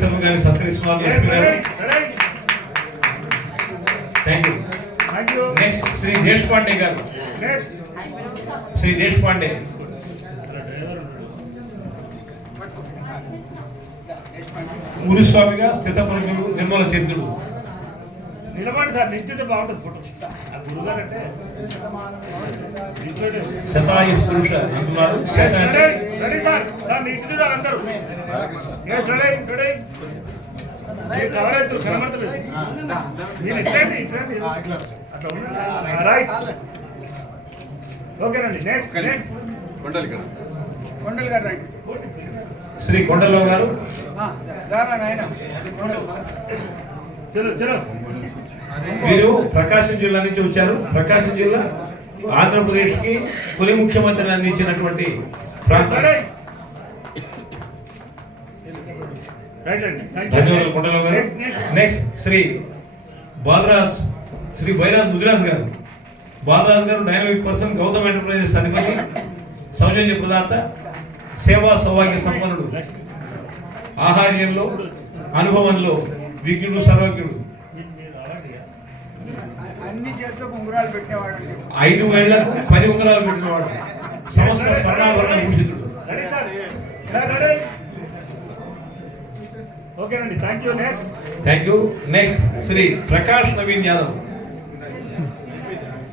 సభ గారిని సత్కరిస్తున్నారు గారు thank you next Shri Deshpande గారు. నెక్స్ట్ శ్రీ దేశపాండే గురుస్వామిగా స్థితప్రజ్ఞుడు నిర్మల చరిత్రుడు. నిలబడి సార్ నిల్చుంటే బాగుంటుంది ఫోటో. ఆ గురుగారు అంటే. శతాయు పురుష ready, సార్. సార్ నీటి చూడాలి అందరూ. కవర్ అవుతారు కనబడతలేదు. మీరు ఇట్లండి ఇట్లండి అట్లా ఉండండి. రైట్ ఓకేనండి నెక్స్ట్ నెక్స్ట్ కొండలు కొండలు గారు రైట్. శ్రీ కొండలరావు గారు. చలో చలో. వీరు ప్రకాశం జిల్లా నుంచి వచ్చారు. ప్రకాశం జిల్లా ఆంధ్రప్రదేశ్కి తొలి ముఖ్యమంత్రిని అందించినటువంటి ధన్యవాదాలు గారు. నెక్స్ట్ శ్రీ బాలరాజ్ శ్రీ బైరాజ్ ముదిరాజ్ గారు. బాలరాజ్ గారు డైనమిక్ పర్సన్ గౌతమ్ ఎంటర్ప్రైజెస్ అధిపతి సౌజన్య ప్రదాత సేవా సౌభాగ్య సంపన్నుడు. ఆహార్యంలో అనుభవంలో విజ్ఞుడు సర్వజ్ఞుడు. ఉంగరాలు. ఐదు వేళ్ళకు పది ఉంగరాలు పెట్టినవాడు సమస్త స్వర్ణాభరణ భూషితుడు ఓకేనండి thank you. Next thank you next Shri Prakash Naveen Yadav.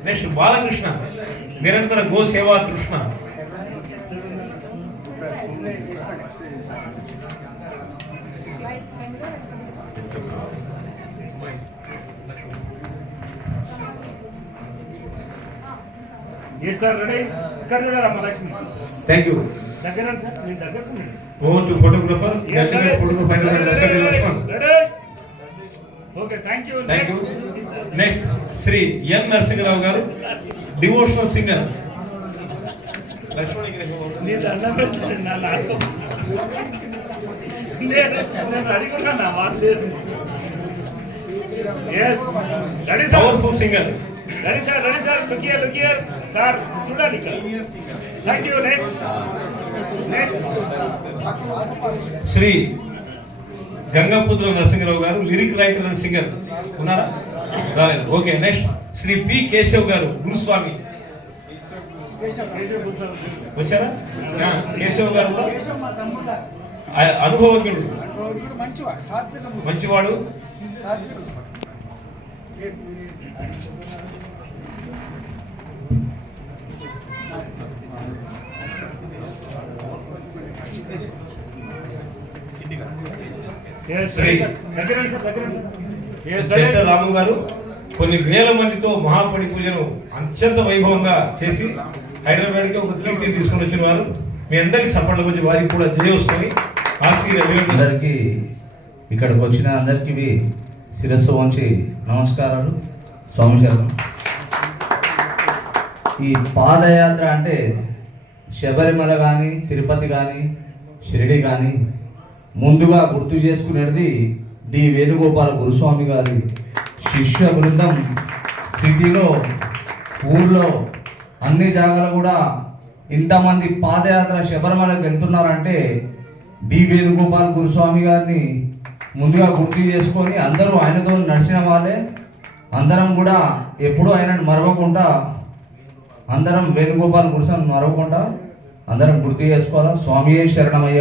Next Balakrishna. నిరంతర గో సేవా కృష్ణ. ఏ సార్ రెడీ ఇక్కడ చూడారమ్మ Lakshmi thank you. Over to photographer. Okay thank you thank you next Shri N Narasimha Rao గారు devotional singer powerful singer ready sir ready sir look here look here sir చూడాలి thank you next next Shri Gangaputra Narasimha Rao గారు lyric writer and singer ఉన్నారా? రాలేదు. Okay next Shri P Keshav గారు గురుస్వామి. వచ్చారా? కేశవ్ గారు అనుభవజ్ఞుడు. మంచివాడు సాత్వికము మంచివాడు సాత్వికుడు ఎస్ శ్రీ. రాము గారు కొన్ని వేల మందితో మహాపడి పూజను అత్యంత వైభవంగా చేసి హైదరాబాద్కి ఒక కీర్తిని తీసుకొని వచ్చిన వారు. మీ అందరికి సపోర్ట్ వచ్చి వారికి కూడా జయ వస్తుంది ఆశీర్వాదం అందరికీ ఇక్కడికి వచ్చిన అందరికీ శిరస్సు వంచి నమస్కారాలు. స్వామి శరణం. ఈ పాదయాత్ర అంటే శబరిమల కానీ తిరుపతి కానీ షిరిడి కానీ ముందుగా గుర్తు చేసుకునేది డి వేణుగోపాల గురుస్వామి గారి శిష్య బృందం. సిటీలో ఊర్లో అన్ని జాగాలు కూడా ఇంతమంది పాదయాత్ర శబరిమలకు వెళ్తున్నారంటే డి వేణుగోపాల్ గురుస్వామి గారిని ముందుగా గుర్తు చేసుకొని అందరూ ఆయనతో నడిచిన వాళ్ళే. అందరం కూడా ఎప్పుడూ ఆయనను మరవకుండా అందరం వేణుగోపాల్ గురుస్వామి మరవకుండా అందరం గుర్తు చేసుకోవాలా? స్వామియే శరణమయ్య.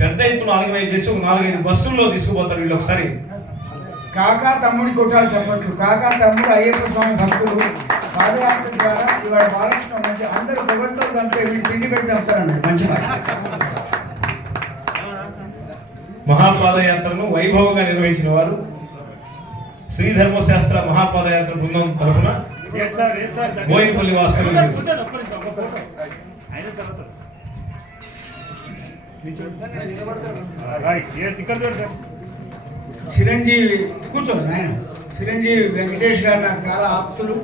పెద్ద ఎత్తున ఆర్గనైజ్ చేసి ఒక నాలుగైదు బస్సుల్లో తీసుకుపోతారు వీళ్ళు ఒకసారి. కాకా తమ్ముడి కొట్టాలి చెప్పట్లు. కాకా తమ్ముడు అయ్యప్ప స్వామి భక్తులు. పాదయాత్ర ద్వారా ఇవాళ బాలకృష్ణ మంచి అందరూ పొగడ్తో చంపే వీళ్ళు పిండి పెట్టి చంపుతారన్నాడు మంచిగా. మహాపాదయాత్రను వైభవంగా నిర్వహించిన వారు శ్రీ ధర్మశాస్త్ర మహాపాదయాత్ర బృందం తరఫున చూడండి సార్ చిరంజీవి కూర్చోండి ఆయన చిరంజీవి వెంకటేష్ గారు నాకు చాలా ఆప్తులు.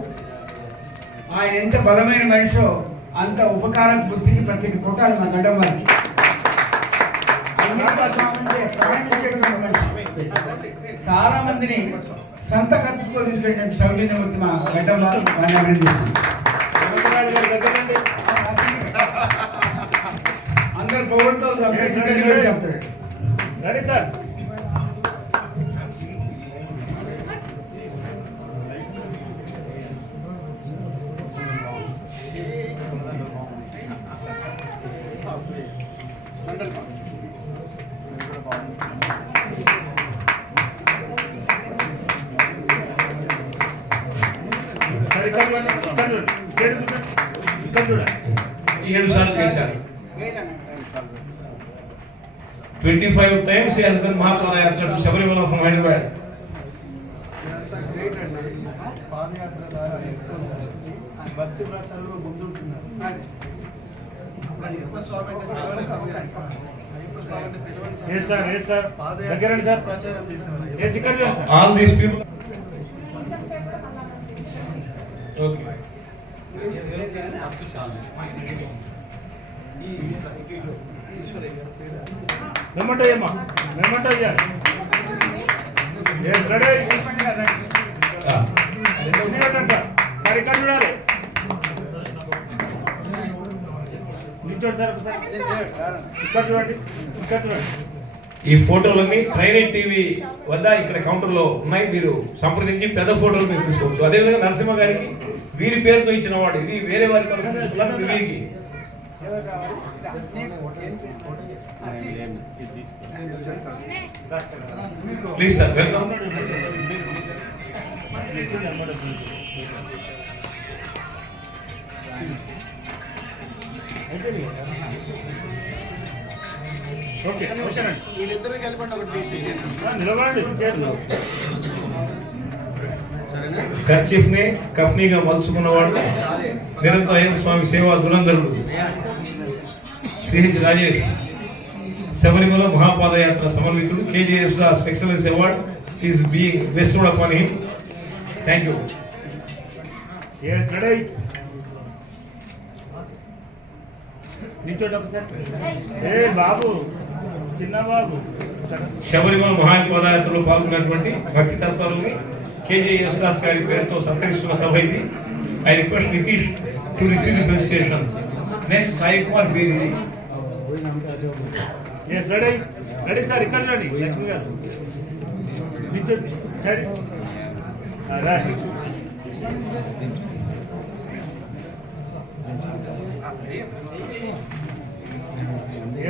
ఆయన ఎంత బలమైన మనిషో అంత ఉపకార బుద్ధికి ప్రతి కొట్టాలి మా గడ్డం వారికి అయ్యప్ప స్వామి అంటే ప్రాణం ఇచ్చేటువంటి మనిషి. చాలా మందిని సొంత ఖర్చుతో తీసుకెళ్ళిన సౌజన్యమూర్తి మా గడ్డం వారు వారిని రండి. అందరు పొగడుతో చెప్తాడు. రెడీ సరే. ఏడు సార్లు చేశారు twenty five times he's been మహాపాదయాత్ర to Sabarimala from Hyderabad ఇదంతా గ్రేట్ అండి పాదయాత్ర ద్వారా భక్తి ప్రచారంలో ముందుంటున్నారు అప్పుడు అయ్యప్ప స్వామి అంటే తెలియని సమయం అయ్యప్ప స్వామి అంటే తెలియని ఏ సార్ ఏ సార్ పాదయాత్ర దగ్గరండి సార్ ప్రచారం చేసేవారు ఏ ఇక్కడ చూడండి sir all these people okay ఇది పెట్టండి సార్ సార్ ఇక్కడ చూడాలి. నిల్చోండి సార్ ఒకసారి. ఇక్కడ చూడండి ఇక్కడ చూడండి. ఈ ఫోటోలన్నీ ట్రైనింగ్ టీవీ వద్ద ఇక్కడ కౌంటర్లో ఉన్నాయి. మీరు సంప్రదించి పెద్ద ఫోటోలు మీరు తీసుకోవచ్చు. అదేవిధంగా నరసింహ గారికి వీరి పేరుతో ఇచ్చిన వాడు ఇది వేరే వారి వీరికి ప్లీజ్ సార్ వెల్కమ్ ఓకే ఓకేనండి వీళ్ళిద్దరూ కలిపి ఒకటి తీసేసేయండి నిలబడండి. చేతులు కర్చీఫ్ని కఫ్నీగా మలుచుకున్నవాడు నిరంతర స్వామి సేవా దురంధరుడు. సిహెచ్ రాజేష్ శబరిమల మహాపాదయాత్ర సమన్వితుడు KGS Das excellence award is being vested upon him thank you. Yes ready నిల్చోండి ఒకసారి. ఏ బాబు చిన్న బాబు. శబరిమల మహాపాదయాత్రలో పాల్గొన్నటువంటి భక్తి తత్వాలని కేజీ యేసుదాస్ గారి పేరుతో సత్కరిస్తున్న సభ ఇది. I request Nitish to receive the felicitation next Sai Kumar Biri yes ready ready sir ఇక్కడ రండి లక్ష్మి గారు.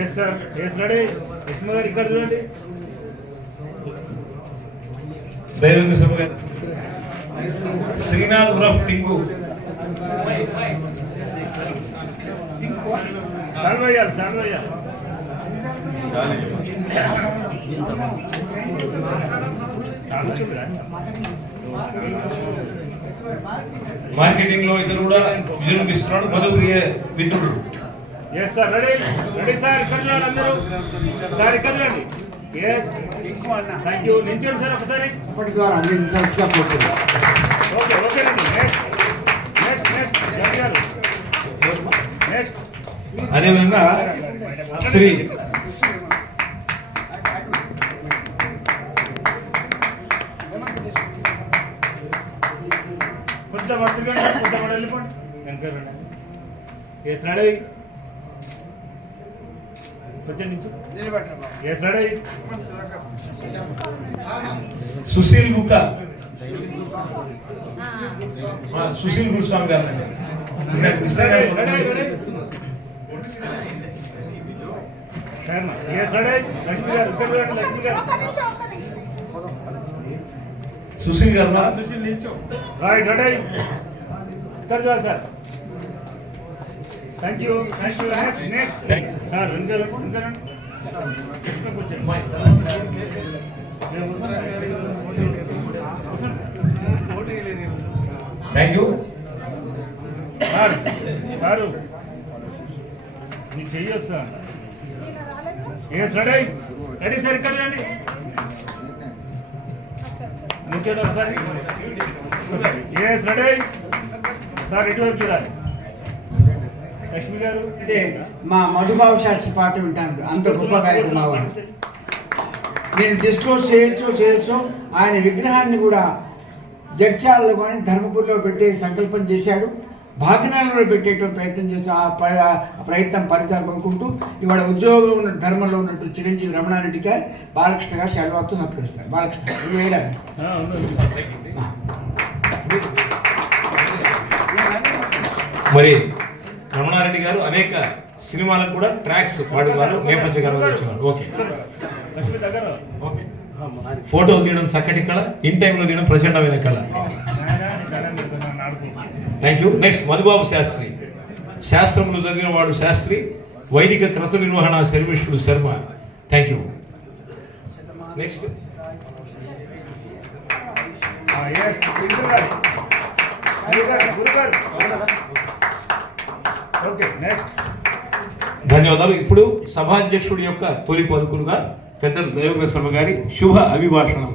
Yes sir yes ready Lakshmi గారు ఇక్కడ చూడండి. దైవంగ సభ గారు శ్రీనాథ్ ఉరఫ్ టింకు అయ్యాలి మార్కెటింగ్లో ఇతను కూడా విజృంభిస్తున్నాడు. మధుప్రియ మిత్రుడు? Yes sir ready ready sir ఇక్కడ చూడండి అందరూ. సార్ ఇక్కడ చూడండి ఎస్ థ్యాంక్ యూ నిల్చోండి సార్ ఒకసారి. ఇప్పటి ద్వారా ఓకే ఓకేనండి next yes ready Sushil Gupta. Sushil Guruswami గారు. Ready ready ready Sharma yes ready Lakshmi గారు ఇక్కడ చూడండి లక్ష్మి గారు సుశీల్ గారు నా? రైట్ రెడీ ఇక్కడ చూడాలి sir thank you thank you next next Thank you. Sir ఉంచారు ఉంచారు కూర్చోండి పోటీ లేని థ్యాంక్ యూ సార్ సారు నీ చెయ్యొస్తా. ఏ రెడీ రెడీ సార్ ఇక్కడ రండి. నిల్చోండి ఒకసారి. ఏ రెడీ సార్ ఇటువైపు చూడాలి. లక్ష్మి గారు. అంటే మా మధుబాబు శాస్త్రి పాట వింటాను అంత గొప్ప కార్యక్రమం వాడు నేను డిస్క్లోజ్ చేయొచ్చు చేయొచ్చు. ఆయన విగ్రహాన్ని కూడా జడ్చాలలో కానీ ధర్మపురిలో పెట్టే సంకల్పం చేశాడు. భాగ్యనగరంలో పెట్టేటువంటి ప్రయత్నం చేస్తూ ఆ ప్రయత్నం పరిచాలనుకుంటూ ఇవాళ ఉద్యోగం ఉన్న ధర్మంలో ఉన్నటువంటి చిరంజీవి రమణారెడ్డి గారు బాలకృష్ణ గారు శల్వాతో సత్కరిస్తారు బాలకృష్ణ. మరి రమణారెడ్డి గారు అనేక సినిమాలకు కూడా ట్రాక్స్ పాడుతున్నారు నేపథ్య గారు వచ్చినారు ఓకే. లక్ష్మి దగ్గర. ఓకే. ఫోటోలు తీయడం చక్కటి కళ. ఇన్ టైంలో తీయడం ప్రచండమైన కళ నాయనా, నీ దండం పెడతాను, నాడుకో. Thank you next Madhubabu Shastri. శాస్త్రములు చదివిన వాడు శాస్త్రి. వైదిక క్రతు నిర్వహణ శర్మిష్ఠుడు శర్మ. థ్యాంక్ యూ నెక్స్ట్ ధన్యవాదాలు. ఇప్పుడు సభాధ్యక్షుడి యొక్క తొలి పలుకులుగా పెద్దలు దైవగ శర్మ గారి శుభ అభిభాషణం.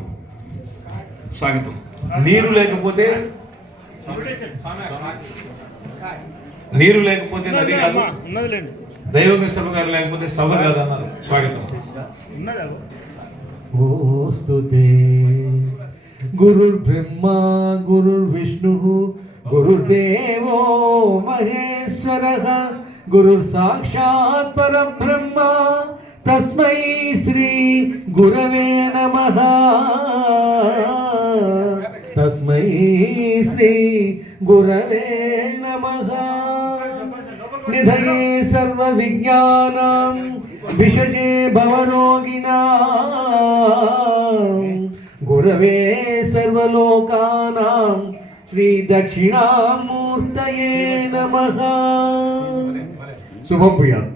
స్వాగతం. నీరు లేకపోతే నీరు లేకపోతే నది కాదు. దైవగ శర్మ గారు లేకపోతే సభ కాదు అన్నారు స్వాగతం. ఉన్నదా ఓస్తుతే గురుర్బ్రహ్మ గురుర్విష్ణు గురుర్దేవో మహేశ్వర గురుర్ సాక్షాత్ పరబ్రహ్మ తస్మై శ్రీ గురవే నమః. తస్మై శ్రీ గురవే నమ. నిధయే సర్వ విజ్ఞానం విషజే భవరోగిణా. గురవే సర్వలోకానాం శ్రీ దక్షిణామూర్తయే నమః. శుభం భూయాత్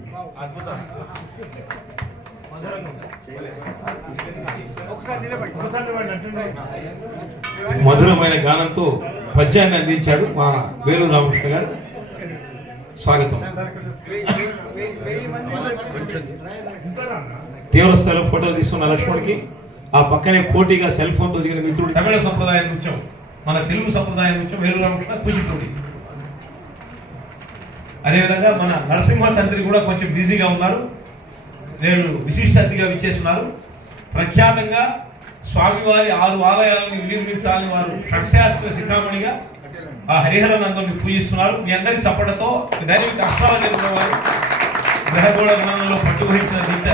ఒకసారి నిలబడి ఒకసారి అట్లనే. మధురమైన గానంతో పద్యాన్ని అందించాడు మా వేలు రామకృష్ణ గారు. స్వాగతం. ఉంటారా తీవ్ర స్థలం ఫోటో తీసుకున్న లక్ష్మణ్కి ఆ పక్కనే పోటీగా సెల్ ఫోన్తో దిగిన మిత్రుడు. తమిళ సంప్రదాయం నృత్యం మన తెలుగు సంప్రదాయం నృత్యం వేలు రామకృష్ణ కూచిపూడి అదేవిధంగా మన నరసింహ తంత్రి కూడా కొంచెం బిజీగా ఉన్నారు. నేను విశిష్ట అతిథిగా విచ్చేస్తున్నారు. ప్రఖ్యాతంగా స్వామివారి ఆరు ఆలయాలను నిర్మించాలని వారు షట్శాస్త్ర శిఖామణిగా ఆ హరిహర నందుని పూజిస్తున్నారు. మీ అందరి చప్పటతో దైవిక అష్టాల జరిగిన వారు గ్రహగోళ జ్ఞానంలో పట్టు వహించిన దిట్ట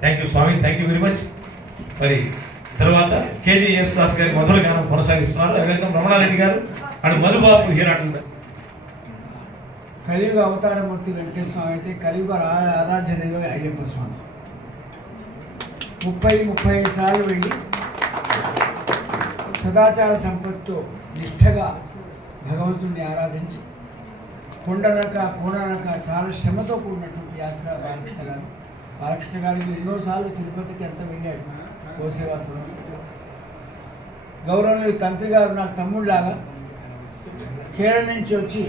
థ్యాంక్ యూ స్వామి. థ్యాంక్ యూ వెరీ మచ్ మరి తర్వాత కేజీ యేసుదాస్ గారి మధుర గానం కొనసాగిస్తున్నారు. అదేవిధంగా రమణారెడ్డి గారు అండ్ మధుబాబు హీరాట్ కలియుగ అవతారమూర్తి వెంకటేశ్వర స్వామి అయితే కలియుగ ఆరాధ్య దైవం అయ్యప్ప స్వామి. ముప్పై ముప్పై ఐదు సార్లు వెళ్ళి సదాచార సంపత్తితో నిష్ఠగా భగవంతుడిని ఆరాధించి కొండనక కోణనక చాలా శ్రమతో కూడినటువంటి యాత్ర బాలకృష్ణ గారు. బాలకృష్ణ గారికి ఎన్నోసార్లు తిరుపతికి ఎంత వెళ్ళాడు? గోసేవాసనం గౌరవనీయులు తంత్రి గారు నాకు తమ్ముళ్ళలాగా కేరళ నుంచి వచ్చి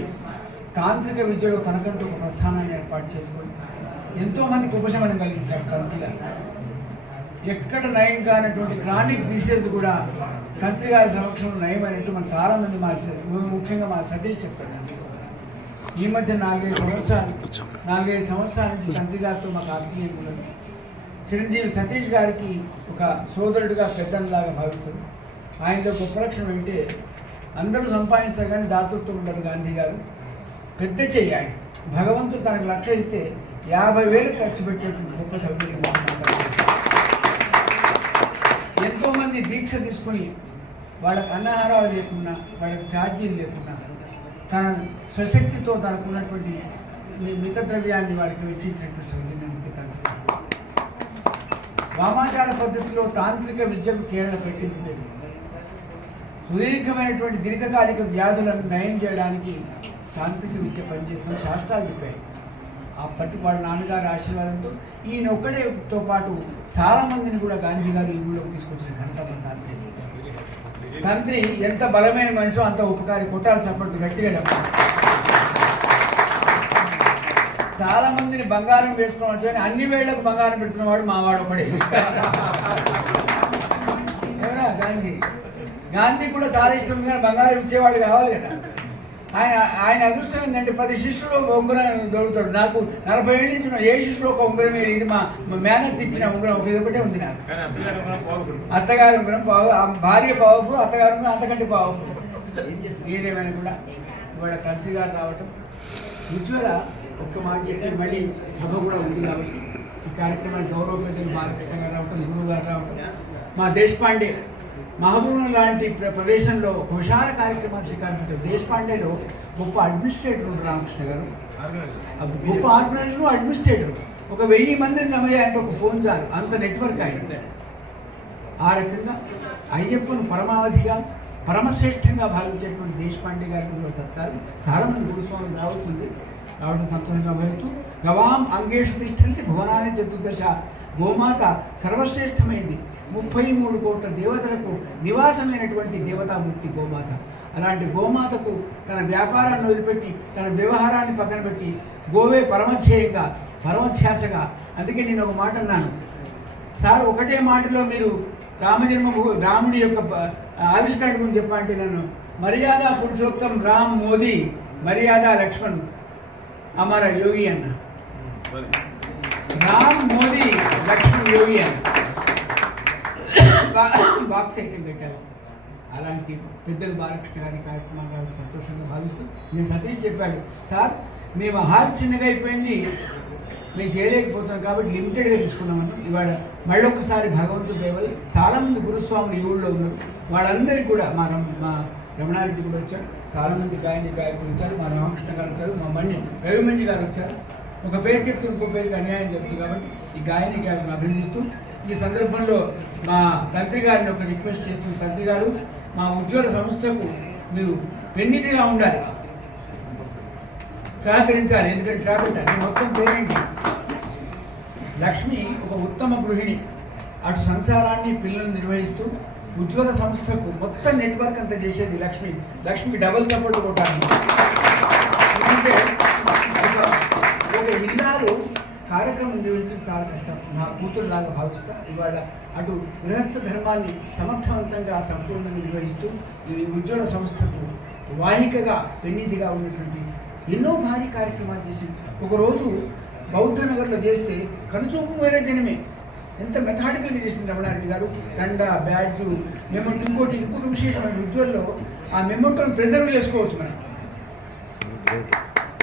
తాంత్రిక విద్యలో తనకంటూ ఒక ప్రస్థానాన్ని ఏర్పాటు చేసుకొని ఎంతో మందికి ఉపశమనం కలిగించారు తంత్రి గారు. ఎక్కడ నయం కానటువంటి క్రానిక్ డిసీజ్ కూడా తంత్రి గారి సమక్షంలో నయం అనేట్టు మన చాలా మంది మా ముఖ్యంగా మా సతీష్ చెప్పాడు ఈ మధ్య నాలుగైదు సంవత్సరాలు నాలుగైదు సంవత్సరాల నుంచి తంత్రి గారితో మాకు ఆత్మీయులు ఉన్నది చిరంజీవి సతీష్ గారికి ఒక సోదరుడిగా పెద్దలాగా భావిస్తారు ఆయనలో గొప్ప లక్షణం ఏంటంటే అందరూ సంపాదిస్తారు కానీ దాతృత్వం ఉండదు గాంధీ గారు. పెద్ద చెయ్యాలి భగవంతుడు తనకు లక్ష ఇస్తే యాభై వేలు ఖర్చు పెట్టేటువంటి గొప్ప సౌకర్యం ఎంతోమంది దీక్ష తీసుకొని వాళ్ళకి అన్నహారాలు లేకుండా వాళ్ళకి ఛార్జీలు లేకుండా తన స్వశక్తితో తనకున్నటువంటి మిత ద్రవ్యాన్ని వాళ్ళకి వెచ్చించినటువంటి సౌజన్యానికి తండ్రి వామాచార పద్ధతిలో తాంత్రిక విద్యకు కేరళ పెట్టింది సుదీర్ఘమైనటువంటి దీర్ఘకాలిక వ్యాధులను నయం చేయడానికి తాంత్రిక విద్య పనిచేస్తున్న శాస్త్రాలు చెప్పాయి. అప్పటి వాళ్ళ నాన్నగారి ఆశీర్వాదంతో ఈయన ఒక్కడేతో పాటు చాలామందిని కూడా గాంధీ గారు ఈ తీసుకొచ్చిన ఘనత మన తంత్రి ఎంత బలమైన మనిషో అంత ఉపకారి కొట్టాలి చప్పట్లు గట్టిగా చెప్పాలి. చాలా మందిని బంగారం వేసుకోవచ్చు కానీ అన్ని వేళ్ళకు బంగారం పెడుతున్నవాడు మావాడు ఒకడే ఎవరా గాంధీ? గాంధీ కూడా చాలా ఇష్టం కానీ బంగారం ఇచ్చేవాడు కావాలి కదా. ఆయన ఆయన అదృష్టం ఏంటంటే పది శిష్యులు ఒక ఉంగరం దొరుకుతాడు. నాకు నలభై ఏళ్ళ నుంచి ఏ శిష్యులు ఒక ఉంగరం. ఇది మా మేనత్ ఇచ్చిన ఉంగరం. ఇది ఒకటే ఉంది నాకు. అత్తగారు ఉంగరం ఆ భార్య పావు అత్తగారు ఉంగరం అంతకంటే పావు ఏదేమైనా కూడా ఇవాళ తండ్రి గారు రావటం. ఉజ్వల ఒక్క మాట చెప్పి మళ్ళీ సభ కూడా ఉంది కాబట్టి ఈ కార్యక్రమానికి గౌరవ బాలకృష్ణ గారు రావటం గురువు గారు రావటం. మా దేశపాండే మహబూబ్ లాంటి ప్ర- ప్రదేశంలో ఒక విశాల కార్యక్రమాలు శ్రీకారం దేశపాండేలో గొప్ప అడ్మినిస్ట్రేటర్ ఉంటారు రామకృష్ణ గారు. గొప్ప ఆర్గనైజర్ అడ్మినిస్ట్రేటర్ ఒక వెయ్యి మందిని జమ చేయాలంటే ఒక ఫోన్ చాలు. అంత నెట్వర్క్ ఆయన. ఆ రకంగా అయ్యప్పను పరమావధిగా పరమశ్రేష్టంగా భావించేటువంటి దేశపాండే గారికి కూడా సత్కారం. చాలామంది గురుస్వామి రావాల్సింది రావడం సంతోషంగా భావిస్తూ గవాం అంగేషు తిష్టంతి భువనాన్ని చతుర్దశ గోమాత సర్వశ్రేష్టమైంది. ముప్పై మూడు కోట్ల దేవతలకు నివాసమైనటువంటి దేవతామూర్తి గోమాత. అలాంటి గోమాతకు తన వ్యాపారాన్ని వదిలిపెట్టి తన వ్యవహారాన్ని పక్కన పెట్టి గోవే పరమధ్యేయంగా పరమధ్యాసగా. అందుకే నేను ఒక మాట అన్నాను. సార్ ఒకటే మాటలో మీరు రామజన్మభూ రాముడి యొక్క ఆవిష్కరణ గురించి చెప్పంటే నన్ను మర్యాద పురుషోత్తం రామ్ మోదీ మర్యాద లక్ష్మణ్. అమర యోగి అన్న. రామ్ మోదీ లక్ష్మణ్ యోగి అన్న. బాక్స్ ఐటెం పెట్టారు. అలాంటి పెద్దలు బాలకృష్ణ గారి కార్యక్రమాలు రావడం సంతోషంగా భావిస్తూ నేను సతీష్ చెప్పాడు సార్ మేము హాల్ చిన్నగా అయిపోయింది మేము చేయలేకపోతున్నాం కాబట్టి లిమిటెడ్గా తీసుకున్నామని ఇవాళ మళ్ళొక్కసారి భగవంతు దేవలు చాలామంది గురుస్వాములు ఈ ఊళ్ళో ఉన్నారు. వాళ్ళందరికీ కూడా మా రమ మా రమణారెడ్డి కూడా వచ్చారు చాలామంది గాయని గాయకులు వచ్చారు. మా రామకృష్ణ గారు వచ్చారు. మా మణి రవిమంజి గారు వచ్చారు. ఒక పేరు చెప్తూ ఇంకో పేరుకి అన్యాయం జరుగుతుంది కాబట్టి ఈ గాయని గాయకులను అభినందిస్తూ ఈ సందర్భంలో మా తండ్రి గారిని ఒక రిక్వెస్ట్ చేస్తున్న తండ్రి గారు మా ఉజ్వల సంస్థకు మీరు పెన్నిధిగా ఉండాలి. సహకరించాలి ఎందుకంటే ట్రాఫిక్ అది మొత్తం పేరేంటి? లక్ష్మి ఒక ఉత్తమ గృహిణి. అటు సంసారాన్ని పిల్లల్ని నిర్వహిస్తూ ఉజ్వల సంస్థకు మొత్తం నెట్వర్క్ అంతా చేసేది లక్ష్మి. లక్ష్మి డబుల్ సపోర్ట్ కొట్టాలి. ఎందుకంటే ఒక ఇల్లాలు కార్యక్రమం నిర్వహించడం చాలా కష్టం. నా కూతురు లాగా భావిస్తా. ఇవాళ అటు గృహస్థ ధర్మాన్ని సమర్థవంతంగా సంపూర్ణంగా నిర్వహిస్తూ ఈ ఉద్యోగ సంస్థకు వాహికగా పెన్నిధిగా ఉన్నటువంటి ఎన్నో భారీ కార్యక్రమాలు చేసి ఒకరోజు బౌద్ధ నగర్లో చేస్తే కనుచూపు వేరే జనమే. ఎంత మెథాడికల్గా చేసింది రమణారెడ్డి గారు. దండ బ్యాడ్జ్ మెమోట్ ఇంకోటి ఇంకొక విశేషమైన ఉద్యోగంలో ఆ మెమోటోని ప్రిజర్వ్ చేసుకోవచ్చు మనం.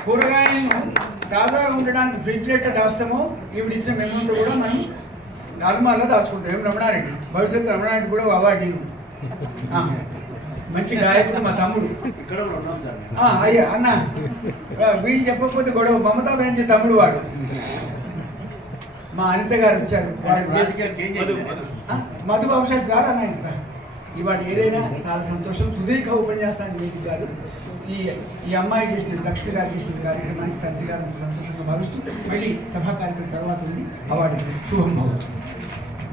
కూరగాయలను తాజాగా ఉండడానికి ఫ్రిడ్జ్ ఎట్లా దాస్తామో ఈవిడ ఇచ్చిన మెమోంటో కూడా మనం నార్మల్గా దాచుకుంటాం. ఏం రమణారెడ్డి? భవిష్యత్తు రమణారెడ్డి కూడా అవార్డు మంచి గాయకుడు మా తమ్ముడు. అయ్యా అన్న వీళ్ళు చెప్పకపోతే గొడవ. మమతా బెంచి తమ్ముడు వాడు. మా అనిత గారు వచ్చారు. మధు భవిష్యత్ గారు అన్న. ఇవాళ ఏదైనా చాలా సంతోషం. సుదీర్ఘ ఉపన్యాసాన్ని వేదించారు ఈ ఈ అమ్మాయి చేసిన లక్ష్మి గారు చేసిన కార్యక్రమానికి తండ్రి గారు సంతోషంగా భావిస్తూ మళ్ళీ సభా కార్యక్రమం తర్వాత ఉంది. అవార్డు శుభం భవతు.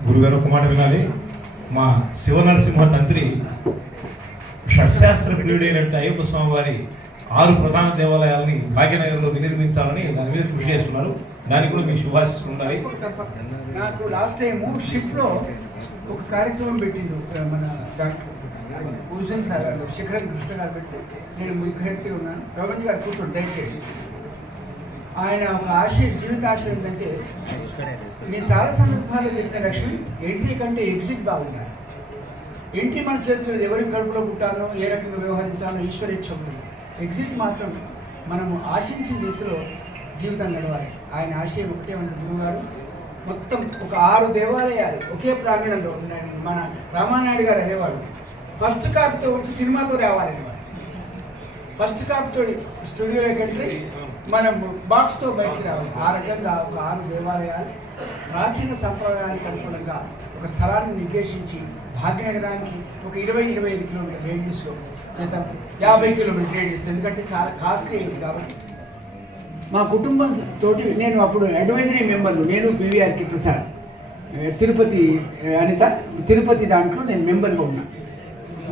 గురుగారు ఒక మాట వినాలి. మా శివనరసింహ తంత్రి షట్శాస్త్ర ప్రియుడైనట్టు అయ్యప్ప స్వామి వారి ఆరు ప్రధాన దేవాలయాల్ని భాగ్యనగర్లో వినిర్మించాలని దాని మీద కృషి చేస్తున్నారు. దానికి కూడా మీ శుభాశిస్తులు ఉండాలి. నాకు లాస్ట్ టైం షిప్లో ఒక కార్యక్రమం పెట్టిండు ఆ, మన డాక్టర్ సార్ శిఖరం కృష్ణ గారు పెడితే నేను ముఖ్యమంత్రి ఉన్నాను. రమణ్ గారు కూర్చోండి దయచేయండి. ఆయన ఒక ఆశయం జీవిత ఆశయం ఏంటంటే నేను చాలా సందర్భాల్లో చెప్పిన లక్ష్మి ఎంట్రీ కంటే ఎగ్జిట్ బాగుండాలి. ఎంట్రీ మన చేతిలో ఎవరి కడుపులో పుట్టాలో ఏ రకంగా వ్యవహరించాలో ఈశ్వరేచ్ఛ ఉంది ఎగ్జిట్ మాత్రం మనము ఆశించిన రీతిలో జీవితం గడవాలి ఆయన ఆశయం ఒకటే మన గురువుగారు. మొత్తం ఒక ఆరు దేవాలయాలు ఒకే ప్రాంగణంలో ఉన్నాయని మన రామానాయుడు గారు అనేవాడు ఫస్ట్ కాపీతో వచ్చి సినిమాతో రావాలి ఫస్ట్ కాపీతో స్టూడియోలోకి ఎంట్రీ మనం బాక్స్తో బయటికి రావాలి. ఆ రకంగా ఒక ఆరు దేవాలయాలు ప్రాచీన సంప్రదాయానికి అనుగుణంగా ఒక స్థలాన్ని నిర్దేశించి భాగ్యనగరానికి ఒక ఇరవై ఇరవై ఐదు కిలోమీటర్ రేడియస్లో చేద్దాం యాభై కిలోమీటర్ రేడియస్. ఎందుకంటే చాలా కాస్ట్లీ అయింది కాబట్టి. మా కుటుంబం తోటి నేను అప్పుడు అడ్వైజరీ మెంబర్లు నేను పివిఆర్కి ప్రసాద్ తిరుపతి అనిత తిరుపతి దాంట్లో నేను మెంబర్గా ఉన్నాను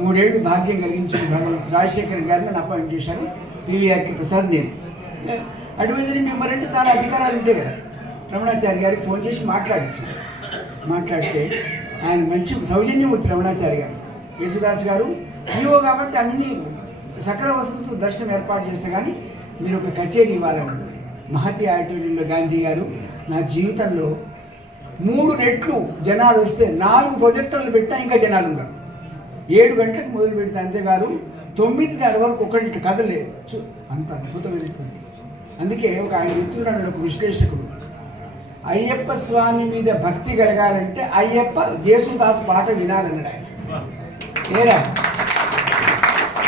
మూడేళ్ళు భాగ్యం కలిగించిన భగవంతుడు రాజశేఖర్ గారిని నన్ను అపాయింట్ చేశారు పివిఆర్కి ప్రసాద్ నేను. అడ్వైజరీ మెంబర్ అంటే చాలా అధికారాలు ఉంటాయి కదా. రమణాచారి గారికి ఫోన్ చేసి మాట్లాడించి. మాట్లాడితే ఆయన మంచి సౌజన్యమూర్తి రమణాచారి గారు. యేసుదాస్ గారు ఈవో కాబట్టి అన్ని సకల వసతులతో దర్శనం ఏర్పాటు చేస్తే కానీ మీరు ఒక కచేరీ ఇవ్వాలన్నాడు మహతి ఆడిటోరియంలో గాంధీ గారు నా జీవితంలో మూడు రెట్లు జనాలు వస్తే నాలుగు ప్రొజెక్టర్లు పెట్టా ఇంకా జనాలు ఉన్నారు ఏడు గంటలకు మొదలు పెడితే. అంతేగారు తొమ్మిదిన్నర వరకు ఒకటి కదలే. చు- అంత అద్భుతమైనటువంటి అందుకే ఒక ఆయన మిత్రుడు ఒక విశ్లేషకుడు. అయ్యప్ప స్వామి మీద భక్తి కలగాలంటే అయ్యప్ప జేసుదాస్ పాట వినాలన్నాడు ఆయన. ఏరా?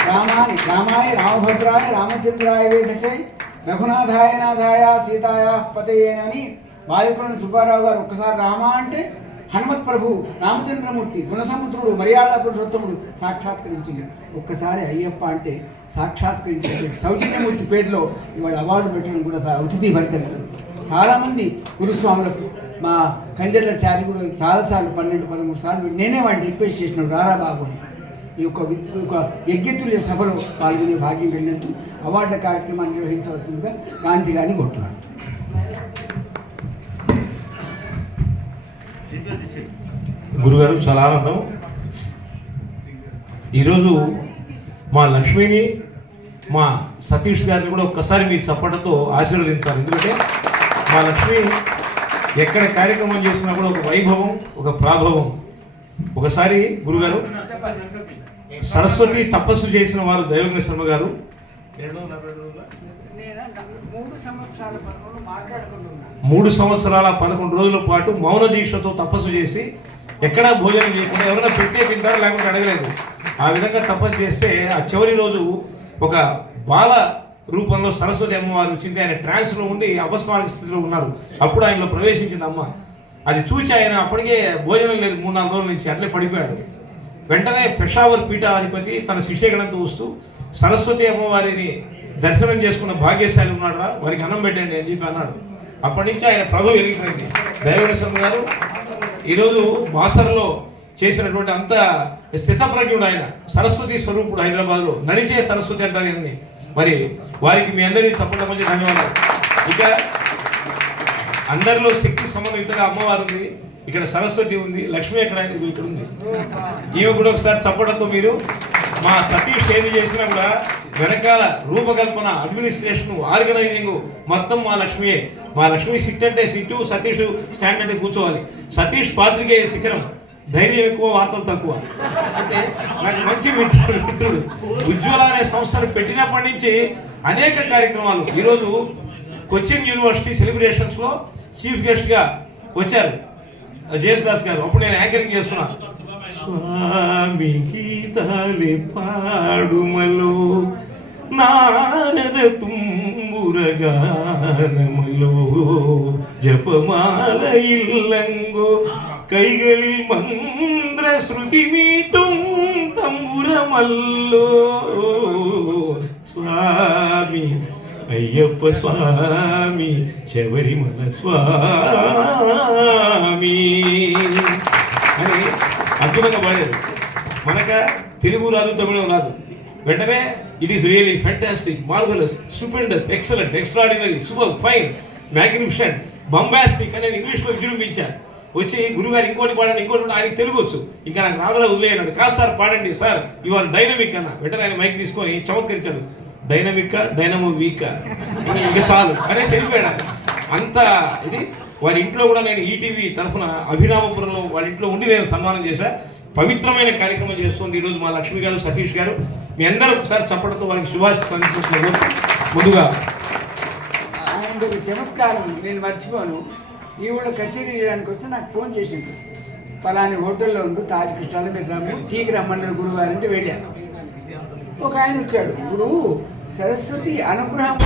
రామాయ రామాయ రామభద్రాయ రామచంద్రాయ వేదసే రఘునాథాయ నాథాయ సీతాయ పతయేనని బాలిపురం సుబ్బారావు గారు ఒక్కసారి రామ అంటే హనుమత్ ప్రభు రామచంద్రమూర్తి గుణసముద్రుడు మర్యాద పురుషోత్తముడు సాక్షాత్కరించింది. ఒక్కసారి అయ్యప్ప అంటే సాక్షాత్కరించిన సౌజన్యమూర్తి పేరులో ఇవాళ అవార్డు పెట్టడం కూడా అతిథి భరితం కదా చాలామంది గురుస్వాములకు మా కంజర్ల చారి కూడా చాలాసార్లు పన్నెండు పదమూడు సార్లు నేనే వాడిని రిక్వెస్ట్ చేసినాడు రారా బాబు అని. ఈ యొక్క ఒక యజ్ఞతుల్య సభలో పాల్గొనే భాగ్యం వెళ్ళినందుకు అవార్డుల కార్యక్రమాన్ని నిర్వహించవలసిందిగా గాంధీ గారిని కొట్టున్నారు గురుగారు చాలా ఆనందం ఈరోజు మా లక్ష్మిని మా సతీష్ గారిని కూడా ఒక్కసారి మీ చప్పటతో ఆశీర్వదించాలి. ఎందుకంటే మా లక్ష్మి ఎక్కడ కార్యక్రమం చేసినా కూడా ఒక వైభవం ఒక ప్రాభవం. ఒకసారి గురుగారు సరస్వతి తపస్సు చేసిన వారు దైవంగ శర్మ గారు. మూడు సంవత్సరాల పదకొండు రోజుల పాటు మౌన దీక్షతో తపస్సు చేసి ఎక్కడా భోజనం చేయకుండా ఎవరైనా పెట్టే తింటారో లేకుండా అడగలేదు. ఆ విధంగా తపస్సు చేస్తే ఆ చివరి రోజు ఒక బాల రూపంలో సరస్వతి అమ్మవారు వచ్చింది ఆయన ట్రాన్స్లో ఉండి అపస్మారక స్థితిలో ఉన్నారు. అప్పుడు ఆయనలో ప్రవేశించింది అమ్మ. అది చూసి ఆయన అప్పటికే భోజనం లేదు మూడు నాలుగు రోజుల నుంచి అట్లే పడిపోయాడు. వెంటనే పెషావర్ పీఠాధిపతి తన శిష్యగణంతో వస్తూ సరస్వతి అమ్మవారిని దర్శనం చేసుకున్న భాగ్యశాలి ఉన్నాడా వారికి అన్నం పెట్టండి అని చెప్పి అన్నాడు. అప్పటి నుంచి ఆయన ప్రభు వెలిగిపోయింది. దైవరసం గారు ఈరోజు మాసర్లో చేసినటువంటి అంత స్థితప్రజ్ఞుడు ఆయన సరస్వతి స్వరూపుడు హైదరాబాద్లో నడిచే సరస్వతి అంటారు ఈయన్ని. మరి వారికి మీ అందరికీ తప్పకుండా మంచి ధన్యవాదాలు. ఇక అందరిలో శక్తి సమన్వితంగా అమ్మవారు ఉంది. ఇక్కడ సరస్వతి ఉంది లక్ష్మి ఎక్కడ ఇక్కడ ఉంది. ఈమె కూడా ఒకసారి చప్పడంతో మీరు మా సతీష్ ఏది చేసినా కూడా వెనకాల రూపకల్పన అడ్మినిస్ట్రేషన్ ఆర్గనైజింగ్ మొత్తం మా లక్ష్మియే. మా లక్ష్మి సిట్ అంటే సిట్టు సతీష్ స్టాండ్ అంటే కూర్చోవాలి. సతీష్ పాత్రికేయ శిఖరం. ధైర్యం ఎక్కువ వార్తలు తక్కువ. అంటే నాకు మంచి మిత్రుడు మిత్రుడు. ఉజ్వల అనే సంస్థను పెట్టినప్పటి నుంచి అనేక కార్యక్రమాలు. ఈరోజు కొచ్చిన్ యూనివర్సిటీ సెలబ్రేషన్స్లో చీఫ్ గెస్ట్గా వచ్చారు. వచ్చారు జేసుదాస్ గారు. అప్పుడు నేను యాంకరింగ్ చేస్తున్నాను స్వామి గీతాలే పాడుమలో నారద തുമ്പുരഗാനമല്ലോ ജപമാല ഇല്ലങ്കോ കൈകളിൽ മന്ത്ര ശ്രുതി മീട്ടും തമ്പുരമല്ലോ സ്വാമി അയ്യപ്പ സ്വാമി ശബരിമല സ്വാമി అద్భుతంగా పాడారు. మనక తెలుగు రాదు తమిళం రాదు. వెంటనే it is really fantastic marvellous stupendous excellent extraordinary super fine magnificent bombastic అనేది ఇంగ్లీష్లో లో వచ్చి గురుగారు ఇంకోటి పాడండి ఇంకోటి ఆయనకి తెలుగు వచ్చు ఇంకా నాకు రాదలా వదిలేయన్నాడు కాదు సార్ పాడండి సార్ ఇవాళ డైనమిక్ అన్న. వెంటనే ఆయన మైక్ తీసుకొని చమత్కరించాడు. డైనమిక్ డైనమో వీక్ ఇంకా చాలు. అనే తెలిపాడు అంత ఇది వారి ఇంట్లో కూడా నేను ఈటీవీ తరఫున అభిరామపురంలో వాళ్ళ ఇంట్లో ఉండి నేను సన్మానం చేశా. పవిత్రమైన కార్యక్రమం చేస్తుంది ఈరోజు మా లక్ష్మి గారు సతీష్ గారు. మీ అందరూ ఒకసారి చప్పడంతో వారికి శుభాశిస్ ముందుగా ఆయన చమత్కారం నేను మర్చిపోను. ఈవిడ కచేరీ చేయడానికి వస్తే నాకు ఫోన్ చేసింది పలాని హోటల్లో ఉండు తాజ్ కృష్ణాలు మీరు రమ్ము తీగి రమ్మన్నారు గురువు అంటే వెళ్ళాను. ఒక ఆయన వచ్చాడు గురువు సరస్వతి అనుగ్రహం